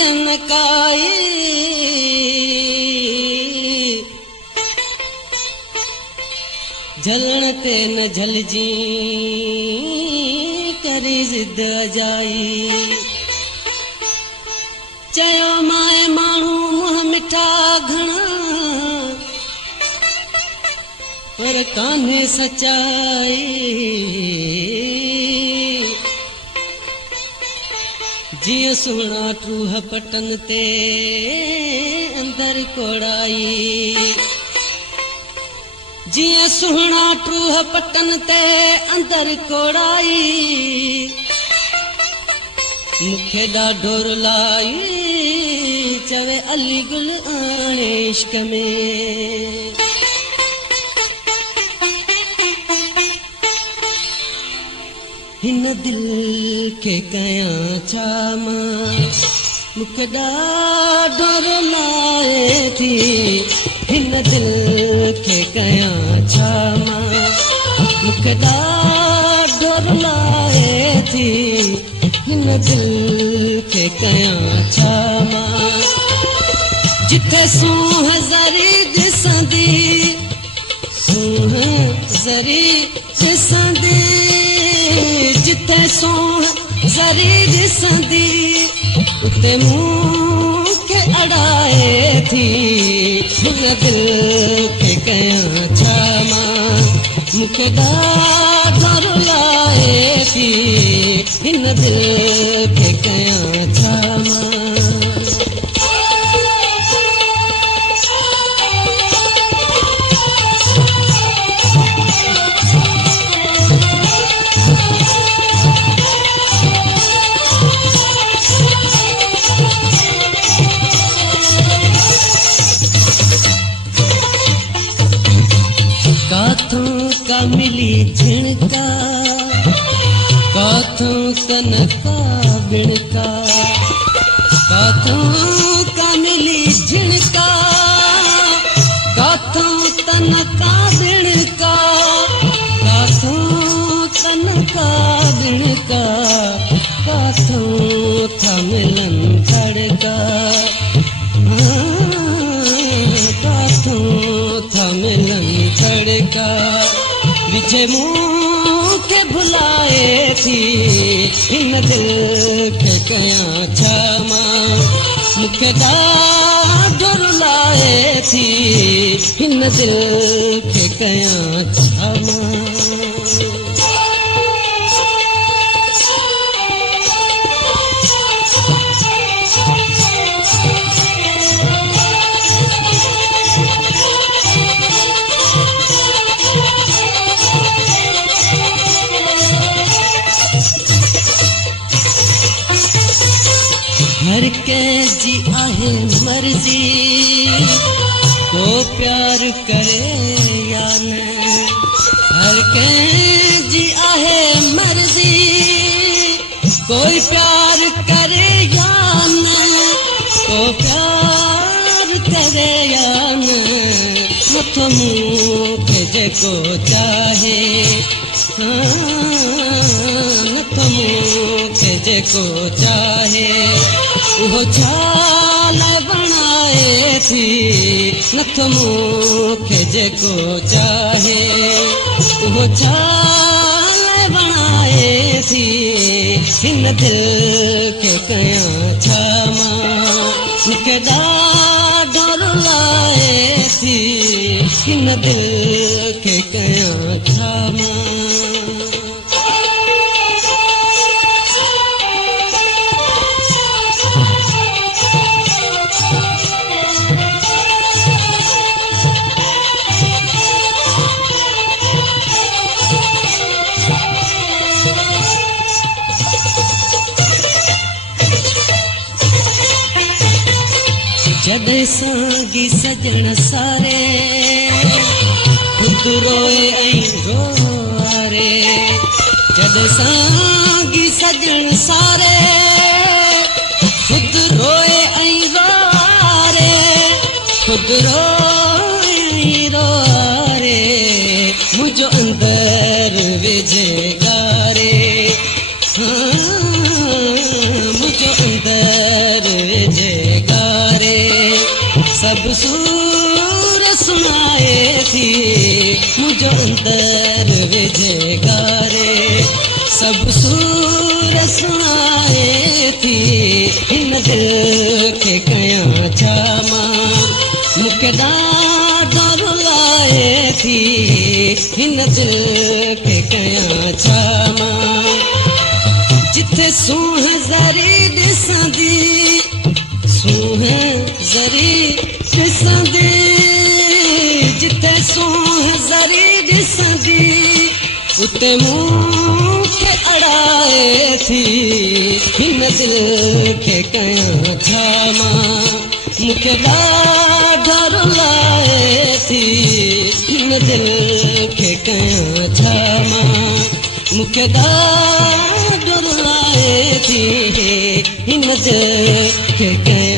जनकाई झलण ते न झलजी करी जिद अजाई चयो माए माण्हू मुंह मिठा घणा पर कान्हे सचाई जिया सुहिणा टूह पटन ते अंदर कोड़ाई जिया सुहिणा टूह पटन ते अंदर कोड़ाई मुखे ॾाढो रुलाई चवे अली गुल आणे इश्क में हिन दिल के कयां छा मां मुखे ॾाढो रुलाए थी हिन दिल के कयां छा मां मुखे ॾाढो रुलाए थी हिन दिल के कयां छा मां जिथे सूंह ज़री ॾिसंदी सूंह ज़री ॾिसंदी जिथे सूंह ज़री ॾिसंदी उते मूंखे अड़ाए थी हिन दिल के कयां छा मां मुखे ॾाढो रुलाए थी हिन दिल के कयां छा मां काथों का मिली झिणका काथों कनका बिणका काथों का मिली झिणका काथों कनका बिणका काथों कनका बिणका काथों था मिलन तड़का काथों था मिलन तड़का विझे मुँह के भुलाए थी हिन दिल के कयां छा मां मुखे ॾाढो रुलाए थी हिन दिल के कयां छा मां हर कंहिंजी आहे मर्ज़ी को प्यार करे या न हर कंहिंजी आहे मर्ज़ी कोई प्यार करे या न को प्यार करे या न नथो मूंखे जेको चाहे नथो मूंखे जेको चाहे उहो छाल बणाए थी नथो मूंखे जेको चाहे उहो छाल बणाए थी हिन दिल के कयां छा मां मुखे ॾाढो रुलाए थी हिन दिल के कयां छा मां जॾहिं साॻी सजण सारे ख़ुद रोए ऐं रोआरे जॾहिं साॻी सजण सारे ख़ुद रोए ऐं रोआरे ख़ुद रोए ऐं रोआरे मुंहिंजो अंदर विझे गारे मुंहिंजो अंदर विझे वेझे गारे सब सूर सुनाए थी हिन दिल के कया छा मां मूंखे ॾाढो रुलाए थी हिन दिल के कया छा मां जिथे सूंह ज़री ॾिसंदी सूंह ज़री ॾिसंदी जिथे सूंह ज़री ॾिसंदी उते मूंखे अड़ाए थी हिन दिल के कया छा मां मूंखे ॾाढो रुलाए थी हिन दिल के कया छा मां मूंखे ॾाढो रुलाए थी हिन दिल के कया